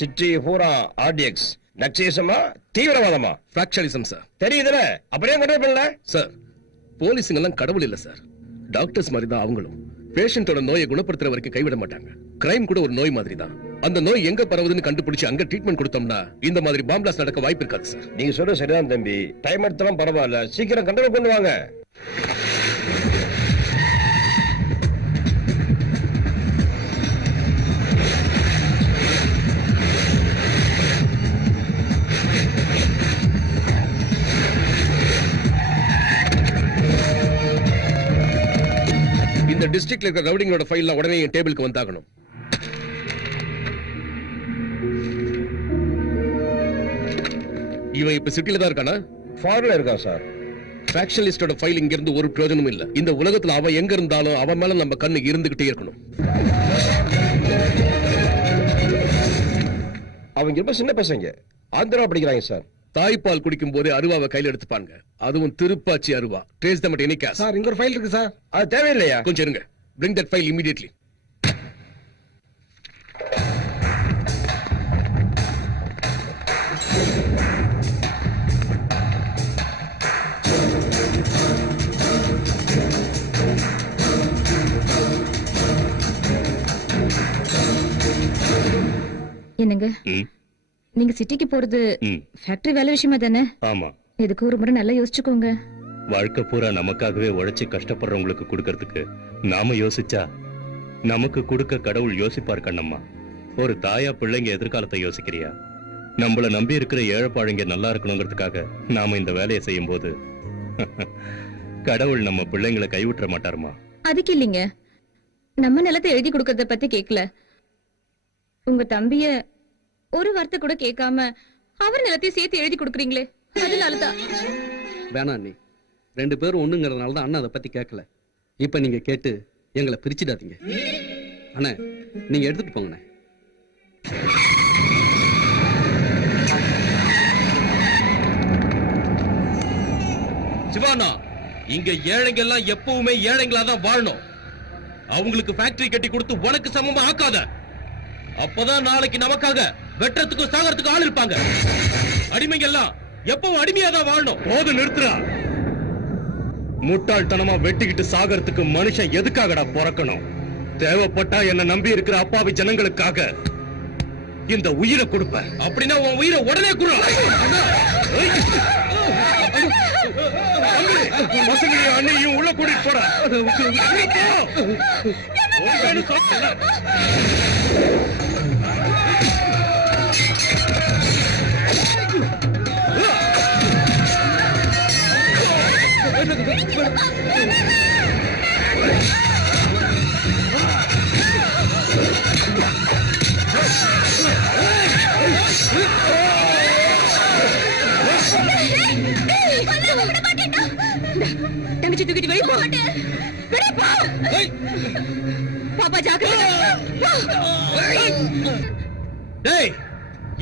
City பூரா RTX நக்சலிசமா தீவிரவாதமா? ஃபிராக்சரிசம் sir. தெரியுதுல, அப்படியே கண்ட்ரோல் பண்ணல சார். போலீஸுங்க எல்லாம் கடவுள் இல்ல சார், டாக்டர்ஸ் மாதிரி தான் அவங்களும். பேஷண்டோட நோயை குணப்படுத்துற வரைக்கும் கைவிட மாட்டாங்க. கிரைம் கூட ஒரு நோய் மாதிரி தான். அந்த நோய் எங்க பரவுதுன்னு கண்டுபிடிச்சு அங்க ட்ரீட்மெண்ட் கொடுத்தோம்னா இந்த மாதிரி பாம் பிளாஸ்ட் நடக்க வாய்ப்பு இருக்காது சார். நீங்க சொல்ற சரிதான் தம்பி. டைம் எடுத்தாலும் பரவாயில்ல, சீக்கிரம் கண்ட்ரோல் கொண்டு வாங்க. இந்த டிஸ்ட்ரிக்ட்ல இருக்கிற ரவுடிங்களோட ஃபைல்ல உடனே என் டேபிளுக்கு வந்தாகணும். இவன் இப்ப சிட்டில தான் இருக்கானா? ஃபாரின்ல இருக்கான் சார். ஃபேக்ஷனலிஸ்டோட ஃபைல் இங்க இருந்து ஒரு பிரயோஜனமும் இல்ல. இந்த உலகத்துல அவன் எங்க இருந்தாலும் அவன் மேல நம்ம கண்ணு இருந்துகிட்டே இருக்கணும். அவங்க ரொம்ப சின்ன பசங்க, ஆந்திரா படிக்கிறாங்க சார். தாய்ப்பால் குடிக்கும் போதே அருவாவை கையில எடுத்துப்பாங்க. அதுவும் திருப்பாச்சி அருவா. Trace them at any cost. Sir, இங்க ஒரு ஃபைல் இருக்கு சார். அது தேவையில்லையா? கொஞ்சம் இருங்க. bring that file immediately. என்னங்க, நீங்க சிட்டிக்கு போறது ஃபேக்டரி வேலை விஷயமா தானே? ஆமா. இதுக்கு ஒரு முறை நல்லா யோசிச்சுக்கோங்க. வாழ்க்கை பூரா நமக்காகவே உழைச்சு கஷ்டப்படுறவங்களுக்கு கொடுக்கறதுக்கு நாம யோசிச்சா நமக்கு கொடுக்க கடவுள் யோசிப்பார் கண்ணம்மா. ஒரு தாயா பிள்ளைங்க எதிர்காலத்தை யோசிக்கிறியா? நம்மள நம்பி இருக்கிற ஏழைப்பாழைங்க நல்லா இருக்கணுங்கிறதுக்காக நாம இந்த வேலையை செய்யும் போது கடவுள் நம்ம பிள்ளைங்களை கைவிட்டுற மாட்டாருமா. அதுக்கு இல்லைங்க, நம்ம நிலத்தை எழுதி கொடுக்கறத பத்தி கேட்கல. உங்க தம்பிய ஒரு வார்த்தை கூட கேட்காம அவர் நிலத்தையும் சேர்த்து எழுதி கொடுக்குறீங்களே, அதனாலதான். வேணா நீ ரெண்டு பேரும் ஒண்ணுங்கிறதுனால தான் அண்ணா அதை பத்தி கேட்கல. இப்ப நீங்க கேட்டு எங்களை பிரிச்சுடாதீங்க. அண்ணா, நீங்க எடுத்துட்டு போங்கண்ணே. சிவானா, இங்க ஏழைங்க எல்லாம் எப்பவுமே ஏழைங்களா தான் வாழணும். அவங்களுக்கு ஃபேக்டரி கட்டி கொடுத்து உனக்கு சமமா ஆக்காத. அப்பதான் நாளைக்கு நமக்காக வெட்டத்துக்கும் சாகறதுக்கும் ஆள் இருப்பாங்க. அடிமைங்க எல்லாம் எப்பவும் அடிமையா தான் வாழணும். போது நிறுத்துறா. முட்டாள்தனமா வெட்டிக்கிட்டு சாகறதுக்கு மனுஷன் எதுக்காகடா பிறக்கணும்? தேவைப்பட்டா என்ன நம்பி இருக்கிற அப்பாவி ஜனங்களுக்காக இந்த உயிரை கொடுப்பேன். அப்படின்னா உன் உயிரை உடனே குடு. பசங்களையும் அண்ணையும் உள்ள கூட்டிட்டு போற. தங்கச்சி தூக்கிட்டு வெளியே போ. பாப்பா ஜாக்கிரதை. டேய்,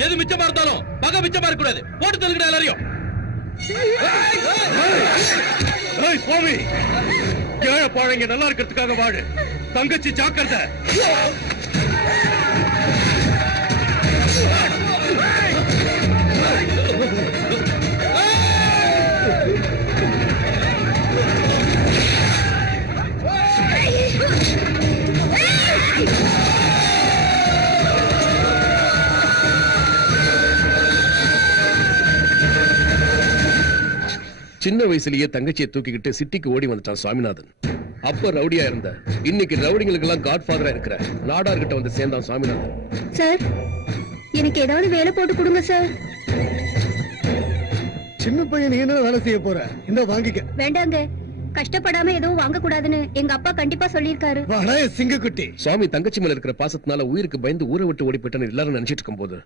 எது மிச்சமா இருந்தாலும் பகை மிச்சமா இருக்க கூடாது. போட்டு தள்ளுங்கடா எல்லாரையும். போவி, ஏழைப்பாழைங்க நல்லா இருக்கிறதுக்காக வாழு. தங்கச்சி ஜாக்கிரதை. சின்ன வயசுலயே தங்கச்சியை தூக்கிக்கிட்டு சிட்டிக்கு ஓடி வந்துட்டான் சுவாமிநாதன். அப்ப ரவுடியா இருந்த, இன்னைக்கு ரவுடிங்களுக்கு எல்லாம் காட்ஃபாதரா இருக்கிற நாடார் கிட்ட வந்து சேர்ந்தான் சுவாமிநாதன். சார், எனக்கு ஏதாவது வேலை போட்டு கொடுங்க சார். சின்ன பையன் நீ என்ன வேலை செய்ய போற? இந்த வாங்கிக்க. வேண்டாங்க, கஷ்டப்படாம எதுவும் வாங்க கூடாதுன்னு எங்க அப்பா கண்டிப்பா சொல்லிருக்காரு. வாடா சிங்கக்குட்டி. சுவாமி தங்கச்சி மேல இருக்கிற பாசத்தினால உயிருக்கு பயந்து ஊரை விட்டு ஓடி போயிட்டான்னு எல்லாரும் நினைச்சிட்டு இருக்கும் போது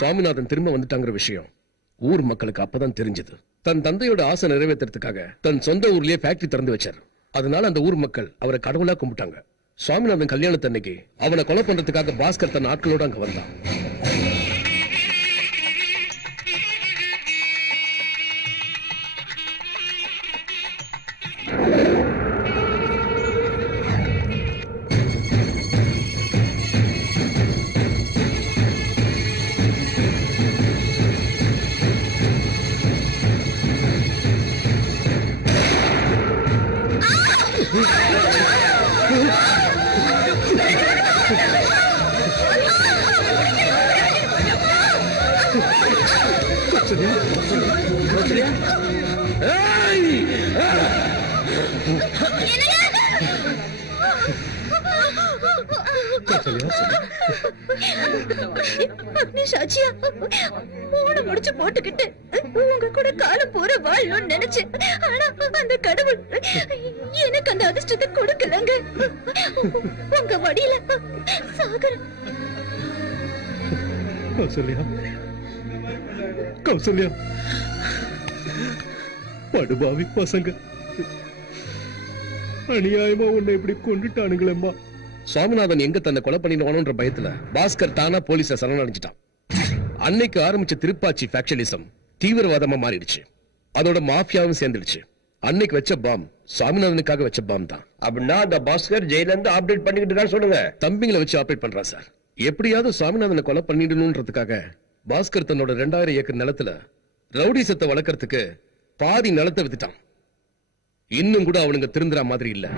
சுவாமிநாதன் திரும்ப வந்துட்டாங்கிற விஷயம் ஊர் மக்களுக்கு அப்பதான் தெரிஞ்சது. தன் தந்தையோட ஆசை நிறைவேற்றுறதுக்காக தன் சொந்த ஊர்லயே ஃபேக்டரி திறந்து வச்சார். அதனால அந்த ஊர் மக்கள் அவரை கடவுளா கும்பிட்டாங்க. சுவாமிநாதன் கல்யாணத்தன்னைக்கு அவனை கொலை பண்றதுக்காக பாஸ்கர் தன் ஆட்களோட அங்க வந்தான். அக்னி சாட்சியா மூணு முடிச்சு போட்டுக்கிட்டு உங்க கூட காலம் பூரா வாழணும்னு நினைச்சேன். ஆனா அந்த கடவுள் எனக்கு அந்த அதிர்ஷ்டத்தை கொடுக்கலங்க. உங்க வழியில சாகரம். கௌசல்யா, கௌசல்யா, படுபாவி பசங்க அநியாயமா உன்னை இப்படி கொண்டுட்டானுங்களேம்மா. சுவாமிநாதன் எங்க தன்னை கொலை பண்ணிடுவானோன்ற பயத்துல பாஸ்கர் தானா போலீஸ சரணடைஞ்சிட்டான். அன்னைக்கு ஆரம்பிச்ச திருப்பாச்சி ஃபேக்ஷனிசம் தீவிரவாதமா மாறிடுச்சு. அதோட மாஃபியாவும் சேர்ந்துடுச்சு. அன்னைக்கு வச்ச பாம் சுவாமிநாதனுக்காக வச்ச பாம் தான். அப்படின்னா அந்த பாஸ்கர் ஜெயில இருந்து ஆப்டேட் பண்ணிக்கிட்டு இருக்கான்னு சொல்லுங்க. தம்பிங்களை வச்சு ஆபரேட் பண்றான் சார். எப்படியாவது சுவாமிநாதனை கொலை பண்ணிடணும்ன்றதுக்காக பாஸ்கர் தன்னோட 2000 ஏக்கர் நிலத்துல ரவுடிசத்தை வளர்க்கறதுக்கு பாதி நிலத்தை வித்துட்டான். இன்னும் கூட அவனுங்க திருந்துற மாதிரி இல்ல.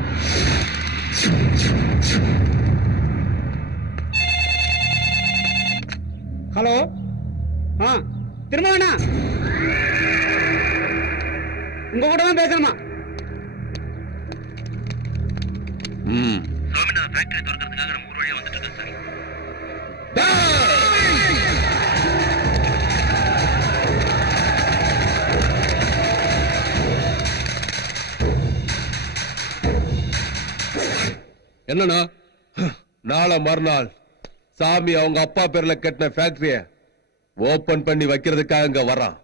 ஹலோ, திரும்பவேண்ணா உங்க கூட தான் பேசணுமா? என்னன்னா நாளை மறுநாள் சாமி அவங்க அப்பா பேர்ல கட்டின ஃபேக்டரிய ஓபன் பண்ணி வைக்கிறதுக்காக இங்க வர்றான்.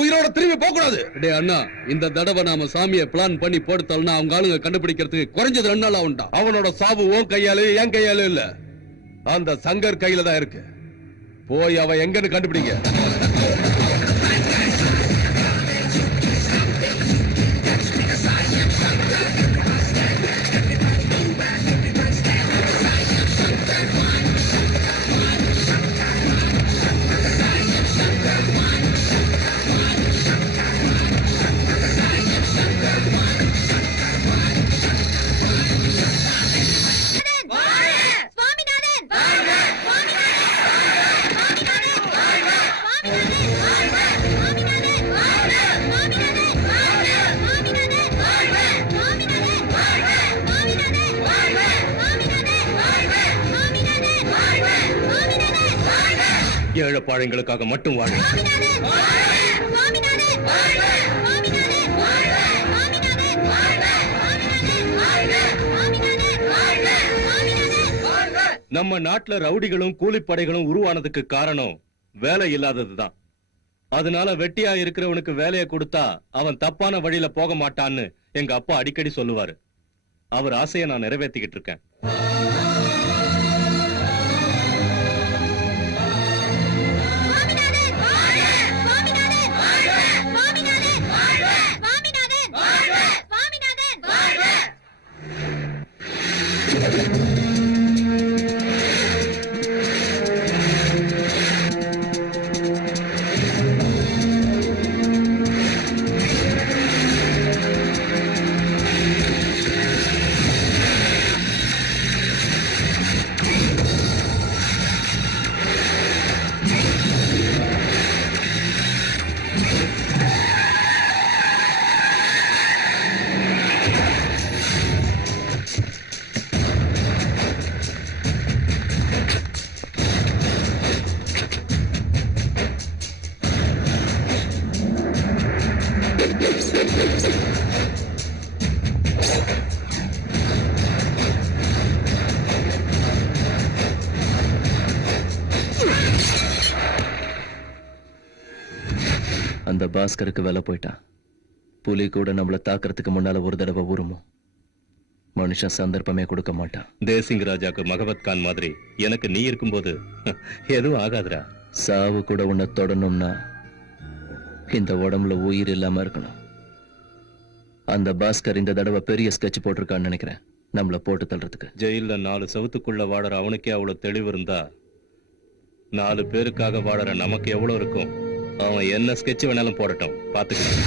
உயிரோட திரும்பி போக கூடாது. டேய் அண்ணா, இந்த தடவை நாம சாமியை பிளான் பண்ணி போடுத்தோம்னா அவங்க ஆளுங்க கண்டுபிடிக்கிறதுக்கு குறைஞ்சது 2 நாள் ஆகும்டா. அவனோட சாவு உன் கையாலே என் கையாலே இல்ல, அந்த சங்கர் கையில தான் இருக்கு. போய் அவன் எங்கன்னு கண்டுபிடிங்க. ஏழைப்பாழைங்களுக்காக மட்டும் வாழ. நம்ம நாட்டுல ரவுடிகளும் கூலிப்படைகளும் உருவானதுக்கு காரணம் வேலை இல்லாததுதான். அதனால வெட்டியா இருக்கிறவனுக்கு வேலையை கொடுத்தா அவன் தப்பான வழியில போக மாட்டான்னு எங்க அப்பா அடிக்கடி சொல்லுவாரு. அவர் ஆசையை நான் நிறைவேற்றிக்கிட்டு இருக்கேன். அந்த பாஸ்கருக்கு வேலை போயிட்டான். புலி கூட நம்மள தாக்குறதுக்கு முன்னால ஒரு தடவை உருமும். மனுஷன் சந்தர்ப்பமே கொடுக்க மாட்டான். தேசிங் ராஜாக்கு மகபத் கான் மாதிரி எனக்கு நீ இருக்கும்போது எதுவும் ஆகாதுடா. சாவு கூட உன்னை தொடணும்னா இந்த உடம்புல உயிர் இல்லாம இருக்கணும். அந்த பாஸ்கர் இந்த தடவை பெரிய ஸ்கெட்ச் போட்டிருக்கான்னு நினைக்கிறேன், நம்மள போட்டு தள்ளுறதுக்கு. ஜெயில 4 சவுத்துக்குள்ள வாழற அவனுக்கே அவ்வளவு தெளிவு இருந்தா 4 பேருக்காக வாழற நமக்கு எவ்வளவு இருக்கும்? அவன் என்ன ஸ்கெட்ச் வேணாலும் போடட்டும், பாத்துக்கலாம்.